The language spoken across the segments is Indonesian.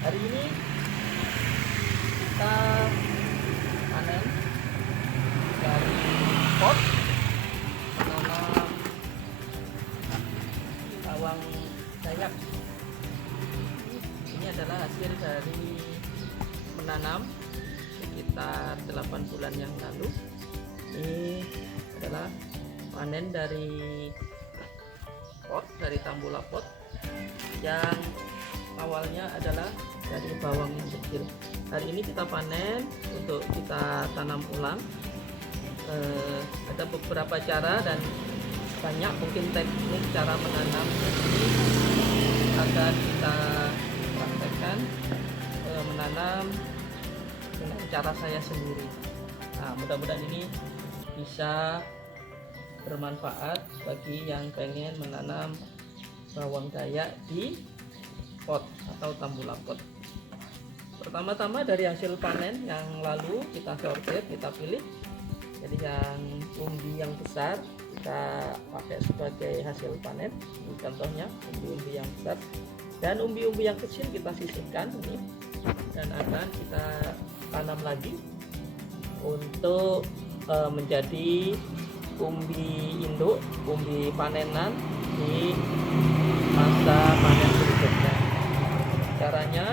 Hari ini kita panen dari pot, menanam bawang dayak. Ini adalah hasil dari menanam sekitar 8 bulan yang lalu. Ini adalah panen dari pot, dari tambula pot yang awalnya adalah dari bawang yang kecil. Hari ini kita panen untuk kita tanam ulang. Ada beberapa cara dan banyak mungkin teknik cara menanam ini akan kita praktekkan menanam dengan cara saya sendiri. Nah, mudah-mudahan ini bisa bermanfaat bagi yang pengen menanam bawang dayak di pot atau tambula pot. Pertama-tama dari hasil panen yang lalu kita sortir, kita pilih. Jadi yang umbi yang besar kita pakai sebagai hasil panen. Ini contohnya umbi-umbi yang besar, dan umbi-umbi yang kecil kita sisihkan ini dan akan kita tanam lagi untuk menjadi umbi induk, umbi panenan di masa panen berikutnya. Caranya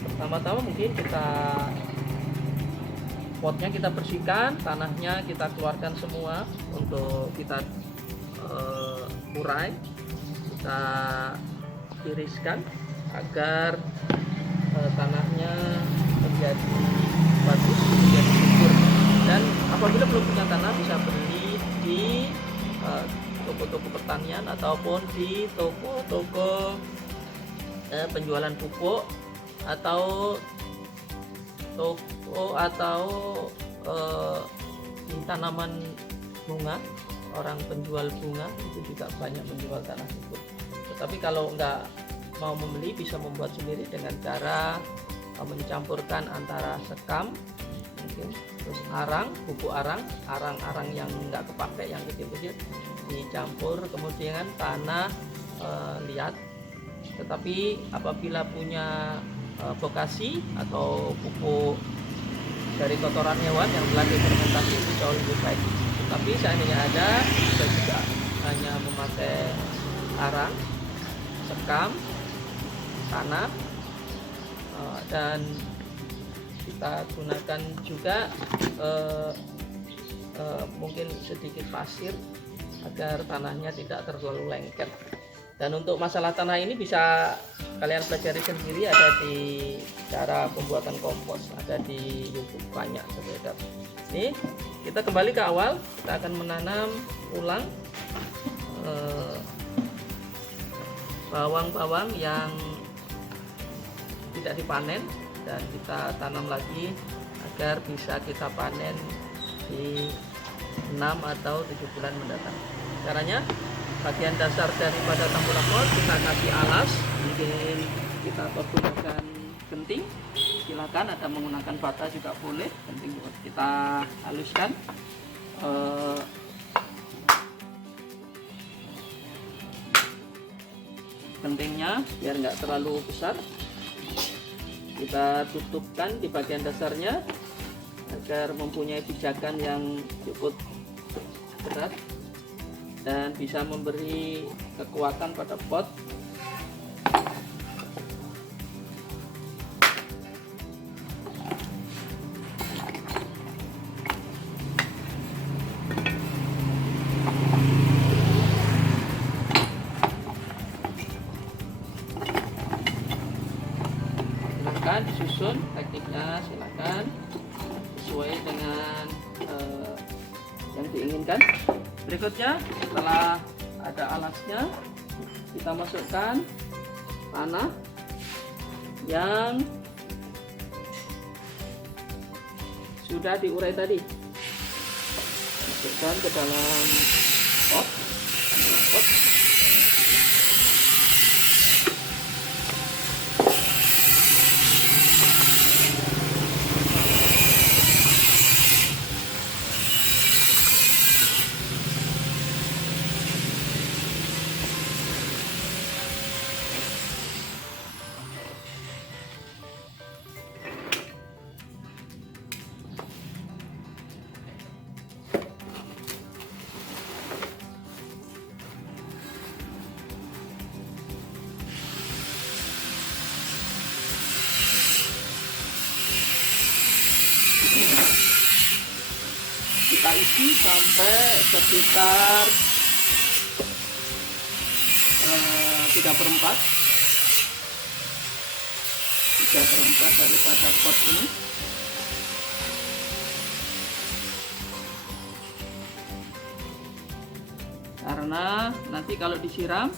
pertama-tama mungkin potnya kita bersihkan, tanahnya kita keluarkan semua untuk kita urai, kita tiriskan agar tanahnya menjadi bagus, menjadi subur. Dan apabila belum punya tanah bisa beli di toko-toko pertanian ataupun di toko-toko penjualan pupuk atau toko atau di tanaman bunga. Orang penjual bunga itu juga banyak menjual tanah subur. Tetapi kalau nggak mau membeli, bisa membuat sendiri dengan cara mencampurkan antara sekam, mungkin terus arang, pupuk arang yang nggak kepakai, yang kecil-kecil dicampur, kemudian tanah liat. Tetapi apabila punya bokasi atau pupuk dari kotoran hewan yang telah difermentasi itu jauh lebih baik. Tapi seandainya ada, bisa juga hanya memakai arang, sekam, tanah, dan kita gunakan juga mungkin sedikit pasir agar tanahnya tidak terlalu lengket. Dan untuk masalah tanah ini bisa kalian pelajari sendiri, ada di cara pembuatan kompos, ada di YouTube banyak beredar. Ini kita kembali ke awal, kita akan menanam ulang bawang-bawang yang tidak dipanen, dan kita tanam lagi agar bisa kita panen di 6 atau 7 bulan mendatang. Caranya, bagian dasar daripada tambula pot kita kasih alas, mungkin kita menggunakan genting, silakan, ada menggunakan bata juga boleh. Genting kita haluskan, gentingnya biar nggak terlalu besar. Kita tutupkan di bagian dasarnya agar mempunyai pijakan yang cukup berat dan bisa memberi kekuatan pada pot. Silakan disusun tekniknya, silakan sesuai dengan yang diinginkan. Berikutnya, setelah ada alasnya, kita masukkan tanah yang sudah diurai tadi, masukkan ke dalam pot. isi sampai sekitar 3/4 daripada pot ini. Karena nanti kalau disiram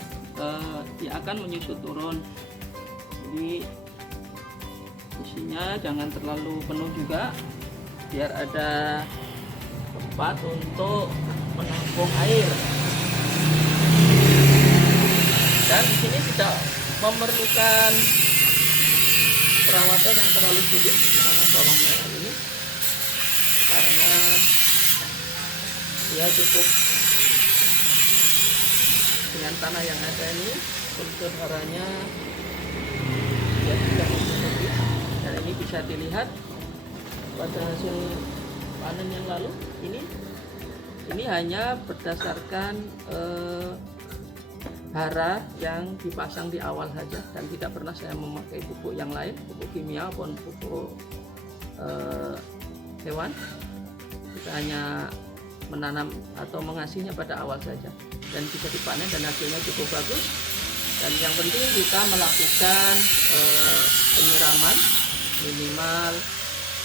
dia akan menyusut turun. Jadi isinya jangan terlalu penuh juga, biar ada tempat untuk menampung air. Dan di sini tidak memerlukan perawatan yang terlalu sulit sama bawang merah ini, karena dia cukup dengan tanah yang ada ini, unsur haranya dia sudah memenuhi. Dan ini bisa dilihat pada hasil panen yang lalu. Ini hanya berdasarkan hara yang dipasang di awal saja, dan tidak pernah saya memakai pupuk yang lain, pupuk kimia maupun pupuk hewan. Kita hanya menanam atau mengasihnya pada awal saja, dan bisa dipanen dan hasilnya cukup bagus. Dan yang penting kita melakukan penyiraman minimal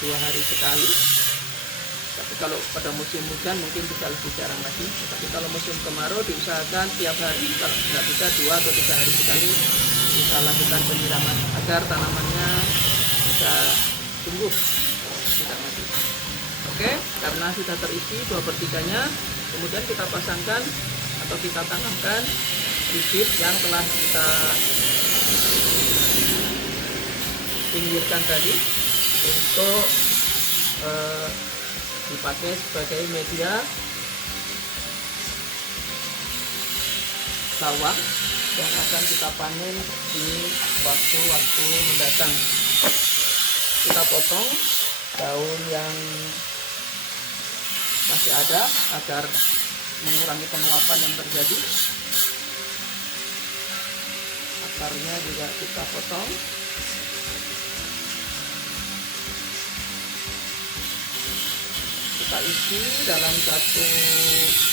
2 hari sekali. Tapi kalau pada musim hujan mungkin bisa lebih jarang lagi. Tapi kalau musim kemarau diusahakan tiap hari, kalau nggak bisa 2 atau 3 hari sekali kita lakukan penyiraman agar tanamannya bisa tumbuh, tidak mati. Oke, karena sudah terisi 2/3-nya, kemudian kita pasangkan atau kita tanamkan bibit yang telah kita pinggirkan tadi untuk dipakai sebagai media bawang yang akan kita panen di waktu-waktu mendatang. Kita potong daun yang masih ada agar mengurangi penguapan yang terjadi. Akarnya juga kita potong. Kita isi dalam satu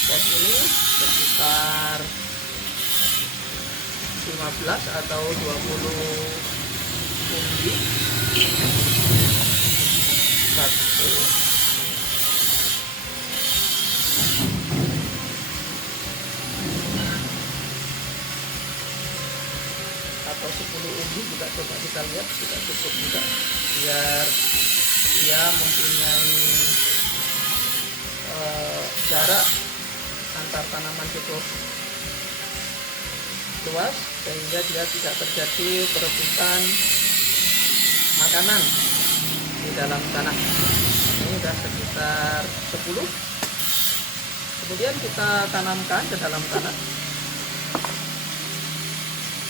pot ini sekitar 15 atau 20 umbi. Atau 10 umbi juga, coba kita lihat, tidak cukup juga, biar dia mempunyai jarak antar tanaman cukup luas, sehingga dia tidak terjadi perebutan makanan di dalam tanah. Ini sudah sekitar 10. Kemudian kita tanamkan ke dalam tanah,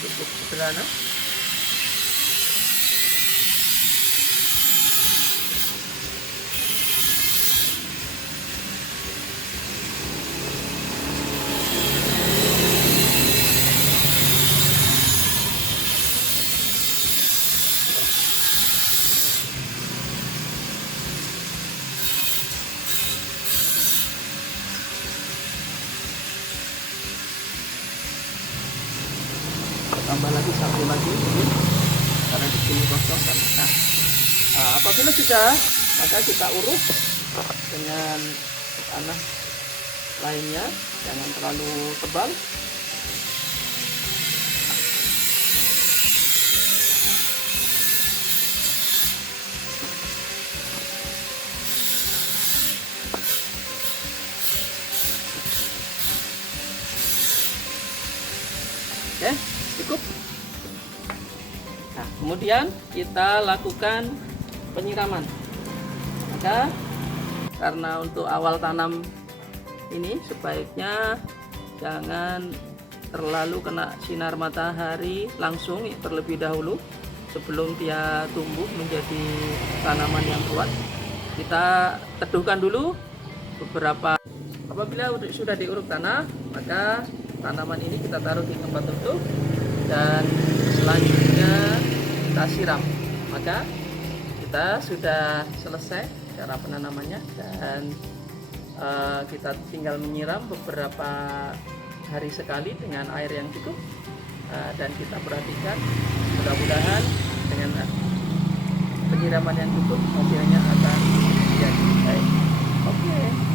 cukup sederhana. Tambah lagi satu lagi ini, karena di sini kosong kan. Nah, apabila sudah, maka kita urut dengan tanah lainnya, jangan terlalu tebal. Oke, cukup. Nah, kemudian kita lakukan penyiraman. Maka karena untuk awal tanam ini sebaiknya jangan terlalu kena sinar matahari langsung terlebih dahulu sebelum dia tumbuh menjadi tanaman yang kuat. Kita teduhkan dulu beberapa. Apabila sudah diuruk tanah, maka tanaman ini kita taruh di tempat tutup dan selanjutnya kita siram. Maka kita sudah selesai cara penanamannya, dan kita tinggal menyiram beberapa hari sekali dengan air yang cukup, dan kita perhatikan, mudah-mudahan dengan penyiraman yang cukup hasilnya akan jadi baik. Oke.